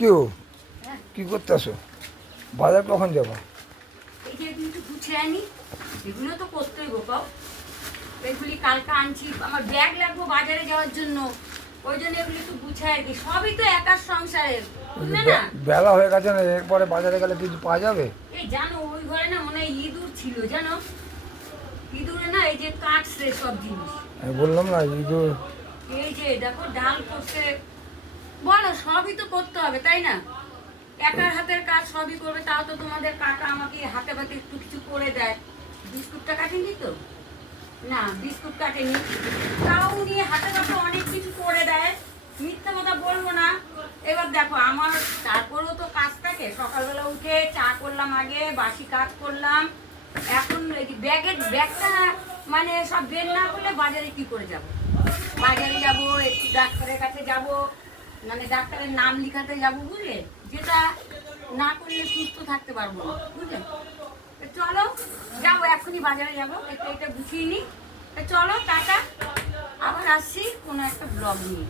কেউ হ্যাঁ, কি করতে আসো? বাজার কখন যাবো? এই যে এগুলো একটু গুছিয়ে আনি, এগুলো তো করতেই গোপাও। এগুলি কালকে আনছি, আমার ব্যাগ লাগবো বাজারে যাওয়ার জন্য, ওই জন্য এগুলি একটু গুছাই আর কি। সবই তো একার সংসারের, ওই যে বুঝলে না? বেলা হয়ে গেছে না, এরপরে বাজারে গেলে কিছু পাওয়া যাবে? এই জানো ওই ঘরে না মনে হয় ইঁদুর ছিল, জানো? ইঁদুরে না এই যে কাটছে সব জিনিস। আমি বললাম না ইঁদুর। এই যে দেখো ডাল করছে, বলো সবই তো করতে হবে তাই না? একার হাতের কাজ সবই করবে, তাও তো তোমাদের কাকা আমাকে হাতে ভাতে একটু কিছু করে দেয়। বিস্কুটটা কাটেনি তো, না বিস্কুট কাটেনি, তাও উনি হাতে ভাতে অনেক কিছু করে দেয়, মিথ্যা কথা বলবো না। এবার দেখো আমার তারপরেও তো কাজ থাকে, সকালবেলা উঠে চা করলাম, আগে বাসি কাজ করলাম, এখন এই যে ব্যাগটা মানে সব বের না করলে বাজারে কি করে যাব? বাজারে যাব, একটু ডাক্তারের কাছে যাব, মানে ডাক্তারের নাম লিখাতে যাব, বুঝলে? যেটা না করলে সুস্থ থাকতে পারবো না, বুঝলে? তো চলো যাবো, এখনই বাজারে যাবো, একটু এটা গুছিয়ে নিই। তো চলো টাটা, আবার আসছি কোনো একটা ব্লগ নিয়ে।